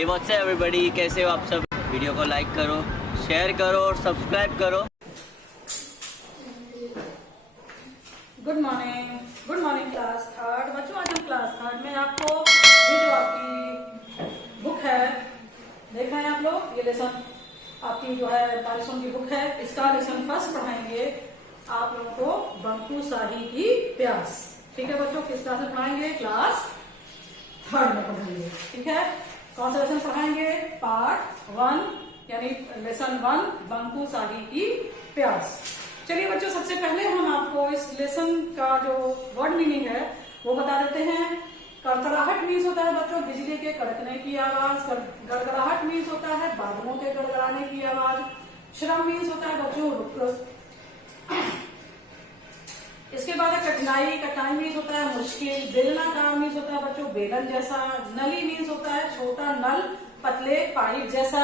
Hey what's up everybody, कैसे हो आप सब। वीडियो को लाइक करो, शेयर करो और सब्सक्राइब करो। गुड मॉर्निंग क्लास थर्ड बच्चों। आज हम क्लास थर्ड में आपको ये जो आपकी बुक है देख रहे हैं आप लोग, ये लेसन आपकी जो है पारिसों की बुक है, इसका लेसन फर्स्ट पढ़ाएंगे आप लोगों को बंकू शाही की प्यास। ठीक है बच्चों, किस क्लास में पढ़ाएंगे? क्लास थर्ड में पढ़ाएंगे। ठीक है, कौन सा लेसन पढ़ाएंगे? पार्ट 1 यानी लेसन 1 बंकू शाही की प्यास। चलिए बच्चों, सबसे पहले हम आपको इस लेसन का जो वर्ड मीनिंग है वो बता देते हैं। कड़कड़ाहट मीन्स होता है बच्चों बिजली के कड़कने की आवाज। गड़गड़ाहट मीन्स होता है बादलों के गड़गड़ाने की आवाज। श्रम मीन्स होता है बच्चों रुक। इसके बाद कठिनाई मीन्स होता है मुश्किल। बेलनाकार मीन्स होता है बच्चों बेलन जैसा। नली मीन्स होता है छोटा नल पतले पाइप जैसा।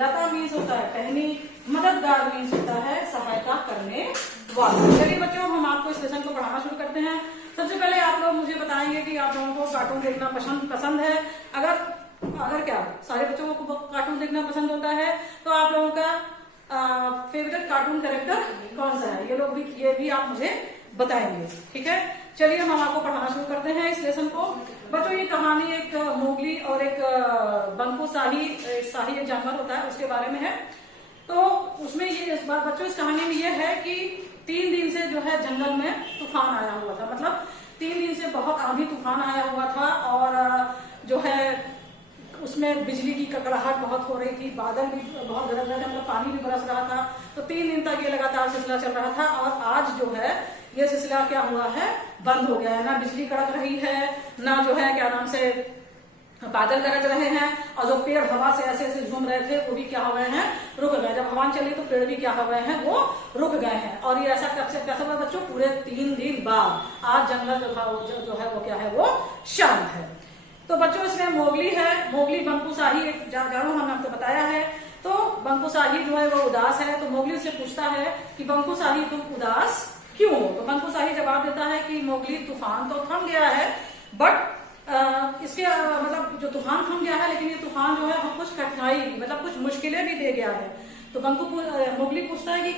लता मीन्स होता है टहनी। मददगार मीन्स होता है सहायता करने वाला। चलिए बच्चों, हम आपको इस लेसन को पढ़ाना शुरू करते हैं। सबसे पहले आप लोग मुझे बताएंगे कि आप लोगों को कार्टून देखना पसंद है। अगर क्या सारे बच्चों को कार्टून देखना पसंद होता है तो आप लोगों का फेवरेट कार्टून कैरेक्टर कौन सा है, ये भी आप मुझे बताएंगे। ठीक है, चलिए हम आपको पढ़ाना शुरू करते हैं इस लेसन को। बच्चों, ये कहानी एक मोगली और एक बंकू शाही एक जानवर होता है उसके बारे में है। तो उसमें ये इस बार बच्चों इस कहानी में ये है कि 3 दिन से जो है जंगल में तूफान आया हुआ था। मतलब 3 दिन से बहुत आंधी तूफान आया हुआ था और जो है उसमें बिजली की कड़कड़ाहट बहुत हो रही थी, बादल भी बहुत गरज रहे थे, मतलब पानी भी बरस रहा था। तो 3 दिन तक ये लगातार सिलसिला चल रहा था और आज जो है ये सिलसिला क्या हुआ है, बंद हो गया है। ना बिजली कड़क रही है, ना जो है क्या नाम से बादल गरज रहे हैं, और जो पेड़ हवा से ऐसे ऐसे झूम रहे थे वो भी क्या हो गए हैं, रुक गए। जब हवा चली तो पेड़ भी क्या हो गए हैं, वो रुक गए हैं। और ये ऐसा कैसा हुआ बच्चों, पूरे 3 दिन बाद आज जंगल जो है वो क्या है, वो शांत है। तो बच्चों इसमें मोगली है, मोगली बंकू शाही एक जानवर हमने आपको बताया है। तो बंकू शाही जो है वो उदास है। तो मोगली उससे पूछता है कि बंकू शाही तुम उदास क्यों? तो बंकू शाही जवाब देता है कि मोगली तूफान तो थम गया है, बट इसके मतलब जो तूफान थम गया है लेकिन ये तूफान जो है हम कुछ कठिनाई मतलब कुछ मुश्किलें भी दे गया है। तो मोगली पूछता है कि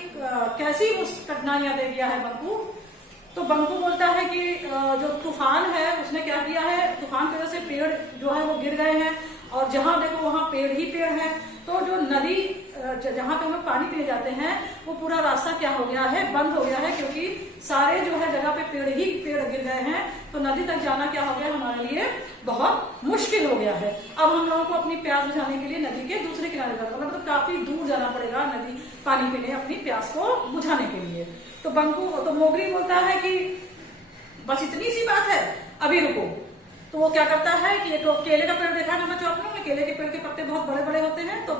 कैसी कठिनाइयां दे गया है बंकू? तो बंकू बोलता है कि जो तूफान है उसने क्या किया है, तूफान की वजह से पेड़ जो है वो गिर गए हैं और जहां देखो वहां पेड़ ही पेड़ है। तो जो नदी जहां पे हम लोग पानी पीने जाते हैं वो पूरा रास्ता क्या हो गया है, बंद हो गया है, क्योंकि सारे जो है जगह पे पेड़ ही पेड़ गिर गए हैं। तो नदी तक जाना क्या हो गया, हमारे लिए बहुत मुश्किल हो गया है। अब हम लोगों को अपनी प्यास बुझाने के लिए नदी के दूसरे किनारे जाना पड़ेगा, मतलब काफी दूर जाना पड़ेगा नदी पानी पीने अपनी प्यास को बुझाने के लिए। तो मोगली बोलता है कि बस इतनी सी बात है, अभी रुको। तो वो क्या करता है कि एक केले का पेड़ देखा है ना बच्चों आप लोगों ने, केले के पेड़ के पत्ते बहुत बड़े बड़े होते हैं। तो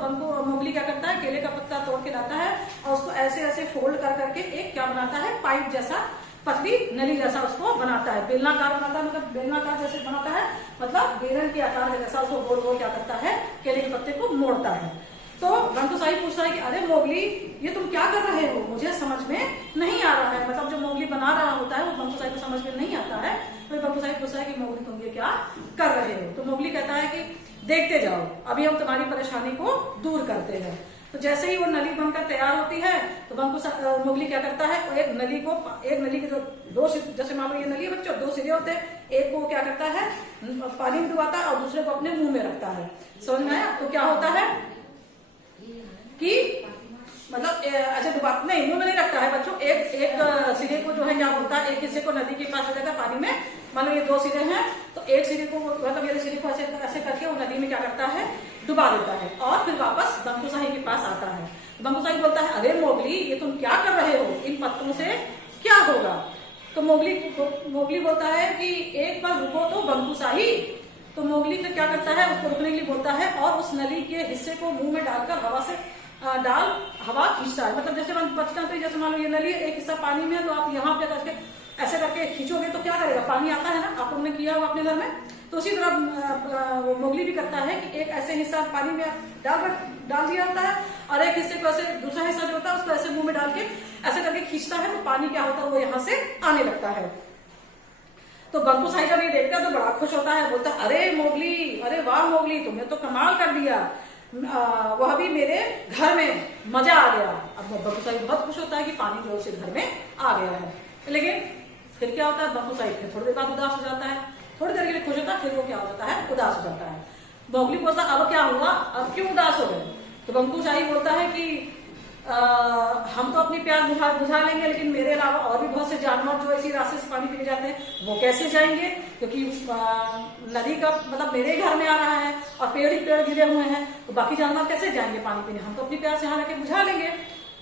मोगली क्या करता है, केले का पत्ता तोड़ के लाता है और उसको ऐसे ऐसे फोल्ड कर करके एक क्या बनाता है, पाइप जैसा पतली नली जैसा उसको बनाता है। बेलनाकार बनाता है, मतलब बेलनाकार जैसे बनाता है, मतलब बेलन के आकार के जैसा उसको गोल गोल क्या करता है, केले के पत्ते को मोड़ता है। तो बंकू शाही पूछता है कि अरे मोगली ये तुम क्या कर रहे हो, मुझे समझ में नहीं आ रहा है। मतलब जो मोगली बना रहा होता है वो बंकू शाही को समझ में नहीं आता है। तो बंकू शाही पूछता है कि मोगली तुम ये क्या कर रहे हो? तो मोगली कहता है कि देखते जाओ, अभी हम तुम्हारी परेशानी को दूर करते हैं। तो जैसे ही वो नली बनकर तैयार होती है तो मोगली क्या करता है, एक नली के जो 2 जैसे मान लो ये नली है बच्चों, 2 सिरे होते हैं, एक को क्या करता है पानी में डुबाता है और दूसरे को अपने मुंह में रखता है। समझ में आया? तो क्या होता है कि मतलब ऐसे नहीं मुंह में नहीं रखता है बच्चों। एक सिरे को जो है क्या होता है, एक हिस्से को नदी के पास रख देता है पानी में। मान लो ये 2 सिरे हैं तो एक सिरे को मतलब ये सिरे को ऐसे करके वो नदी में क्या करता है, डुबा देता है और फिर वापस बंकू शाही के पास आता है। तो बंकू शाही बोलता है अरे मोगली ये तुम क्या कर रहे हो, इन पत्तों से क्या होगा? तो मोगली बोलता है कि एक बार रुको तो बंकू शाही। तो मोगली फिर क्या करता है, उसको रुकने के लिए बोलता है और उस नली के हिस्से को मुंह में डालकर हवा खींचता है। मतलब जैसे बचपन से जैसे मान लो ये नली एक हिस्सा पानी में है तो आप यहाँ पे करके ऐसे करके खींचोगे तो क्या करेगा, पानी आता है ना, आप लोगों ने किया होगा अपने घर में। तो उसी तरह मोगली भी करता है कि एक ऐसे हिस्सा पानी में डाल दिया जाता है और एक हिस्से को ऐसे दूसरा हिस्सा जो होता है उसको ऐसे मुंह में डाल के ऐसे करके खींचता है तो पानी क्या होता है वो यहाँ से आने लगता है। तो बंकू साई जब ये देखता है तो बड़ा खुश होता है, बोलता है अरे मोगली, अरे वाह मोगली, तुमने तो कमाल कर दिया, वह भी मेरे घर में, मजा आ गया। अब बंकू साई बहुत खुश होता है कि पानी जो उसे घर में आ गया है। लेकिन फिर क्या होता है, बंकू साई फिर थोड़ी देर बाद उदास हो जाता है, थोड़ी देर के लिए खुश होता है, फिर वो क्या हो जाता है, उदास हो जाता है। मोगली बोलता अब क्या हुआ, अब क्यों उदास हो गए? तो बंकू साई बोलता है कि हम तो अपनी प्यास बुझा लेंगे, लेकिन मेरे अलावा और भी बहुत से जानवर जो इसी रास्ते से पानी पीने जाते हैं वो कैसे जाएंगे, क्योंकि नदी का मतलब मेरे घर में आ रहा है और पेड़ ही पेड़ गिरे हुए हैं, तो बाकी जानवर कैसे जाएंगे पानी पीने, हम तो अपनी प्यास यहाँ रखे बुझा लेंगे।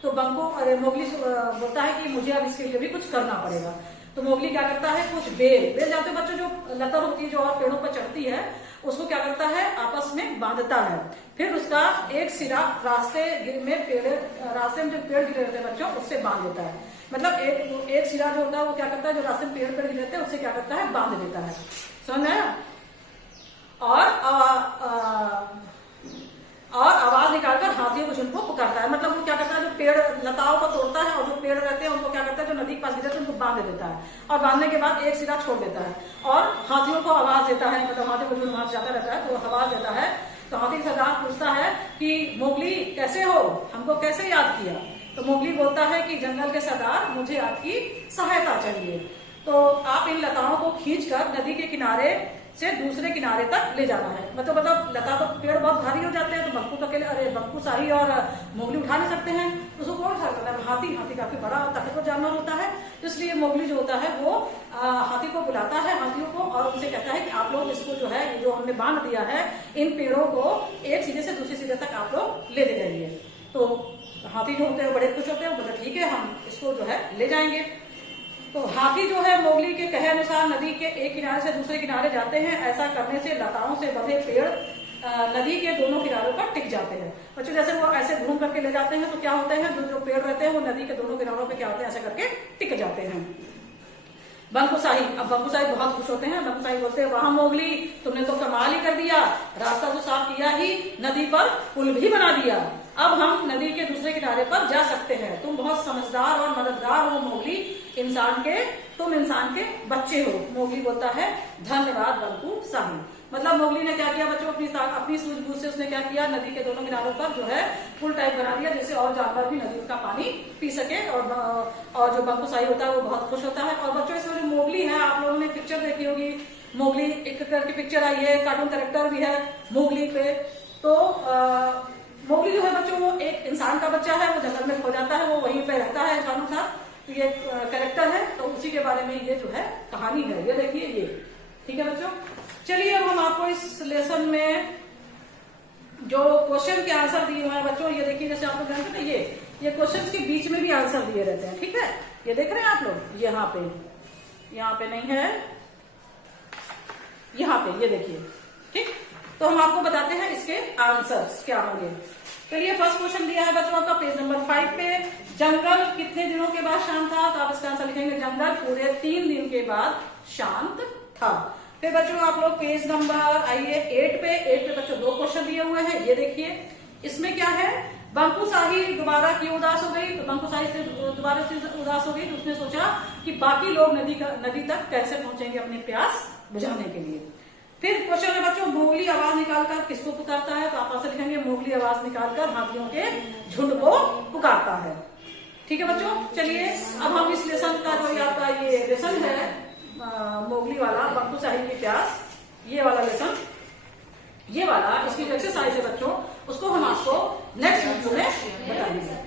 तो मोगली बोलता है कि मुझे अब इसके लिए भी कुछ करना पड़ेगा। तो मोगली क्या करता है, कुछ बेल जानते हो बच्चों, जो लता होती है जो और पेड़ों पर चढ़ती है, उसको क्या करता है, आपस में बांधता है। फिर उसका एक सिरा रास्ते में जो पेड़ गिरे रहते हैं बच्चों, उससे बांध देता है। मतलब एक सिरा जो होता है वो क्या करता है, जो रास्ते में पेड़ गिरे रहते हैं उससे क्या करता है, बांध देता है। समझ में आया? और आवाज निकालकर हाथियों को झुंड को पुकारता है। मतलब वो क्या करता है, जो पेड़ लताओं को तोड़ता है और जो पेड़ रहते हैं उनको क्या करता है, जो नदी के पास गिरते हैं उनको बांध देता है, और बांधने के बाद एक सिरा छोड़ देता है और हाथियों को आवाज देता है। मतलब हाथियों को झुंड वहां जाता रहता है तो आवाज देता है। तो हाथी का सरदार पूछता है कि मोगली कैसे हो, हमको कैसे याद किया? तो मोगली बोलता है कि जंगल के सरदार, मुझे आपकी सहायता चाहिए। तो आप इन लताओं को खींचकर नदी के किनारे से दूसरे किनारे तक ले जाना है। मतलब लता तो पेड़ बहुत भारी हो जाते हैं, तो बंकू तो अकेले, अरे बंकू साही और मोगली उठा नहीं सकते हैं, तो उसको कौन उठा सकता है? हाथी काफी बड़ा और ताकतवर जानवर होता है, तो इसलिए मोगली जो होता है वो हाथी को बुलाता है, हाथियों को, और उनसे कहता है कि आप लोग इसको जो है, जो हमने बांध दिया है, इन पेड़ों को एक सिरे से दूसरे सिरे तक आप लोग ले जाइए। तो हाथी जो होते हैं बड़े खुश होते हैं, बोलते ठीक है हम इसको जो है ले जाएंगे। तो हाथी जो है मोगली के कहे अनुसार नदी के एक किनारे से दूसरे किनारे जाते हैं। ऐसा करने से लताओं से बंधे पेड़ नदी के दोनों किनारों पर टिक जाते हैं। बच्चों जैसे वो ऐसे घूम करके ले जाते हैं तो क्या होते हैं, जो पेड़ रहते हैं वो नदी के दोनों किनारों पे क्या होते हैं, ऐसे करके टिक जाते हैं। बंकू साही बहुत खुश होते हैं। बंकू साही बोलते हैं वहां मोगली, तुमने तो कमाल ही कर दिया, रास्ता तो साफ किया ही, नदी पर पुल भी बना दिया, अब हम नदी के दूसरे किनारे पर जा सकते हैं। तुम बहुत समझदार और मददगार हो मोगली, तुम इंसान के बच्चे हो। मोगली बोलता है धन्यवाद बंकू साही। मतलब मोगली ने क्या किया बच्चों, अपनी सूझबूझ से उसने क्या किया, नदी के दोनों किनारों पर जो है पुल टाइप बना दिया, जिससे और जानवर भी नदी का पानी पी सके। और जो बंकू साही होता है वो बहुत खुश होता है। और बच्चों इसमें जो मोगली है, आप लोगों ने पिक्चर देखी होगी, मोगली एक करके पिक्चर आई है, कार्टून कैरेक्टर भी है मोगली पे। तो मोगली जो है बच्चों वो एक इंसान का बच्चा है, वो जंगल में खो जाता है, वो वहीं पे रहता है इंसानों के साथ। तो ये कैरेक्टर है, तो उसी के बारे में ये जो है कहानी है, ये देखिए ये। ठीक है बच्चों, चलिए अब हम आपको इस लेसन में जो क्वेश्चन के आंसर दिए हुए हैं बच्चों, ये देखिए, जैसे आप लोग जानते हैं ये क्वेश्चन के बीच में भी आंसर दिए रहते हैं। ठीक है, ये देख रहे हैं आप लोग, यहाँ पे नहीं है, यहाँ पे ये देखिए। ठीक, तो हम आपको बताते हैं इसके आंसर्स क्या होंगे। चलिए फर्स्ट क्वेश्चन दिया है बच्चों आपका पेज नंबर 5 पे, जंगल कितने दिनों के बाद शांत था? तो आप इसका आंसर लिखेंगे जंगल पूरे 3 दिन के बाद शांत था। फिर बच्चों आप लोग पेज नंबर आइए 8 पे बच्चों 2 क्वेश्चन दिए हुए हैं, ये देखिए। इसमें क्या है, बंकू साही दोबारा क्यों उदास हो गई? तो बंकू साही से दोबारा उदास हो गई, तो उसने सोचा कि बाकी लोग नदी तक कैसे पहुंचेंगे अपनी प्यास बुझाने के लिए। फिर क्वेश्चन है बच्चों, मोगली आवाज निकालकर किसको पुकारता है? तो आप आंसर लिखेंगे मोगली आवाज निकालकर हाथियों के झुंड को पुकारता है। ठीक है बच्चों, चलिए अब हम इस लेसन का जो आपका ये लेसन है मोगली वाला, बंकू साही की प्यास, ये वाला लेसन, ये वाला इसकी जो एक्सरसाइज है बच्चों, उसको हम आपको नेक्स्ट वीडियो में बताएंगे।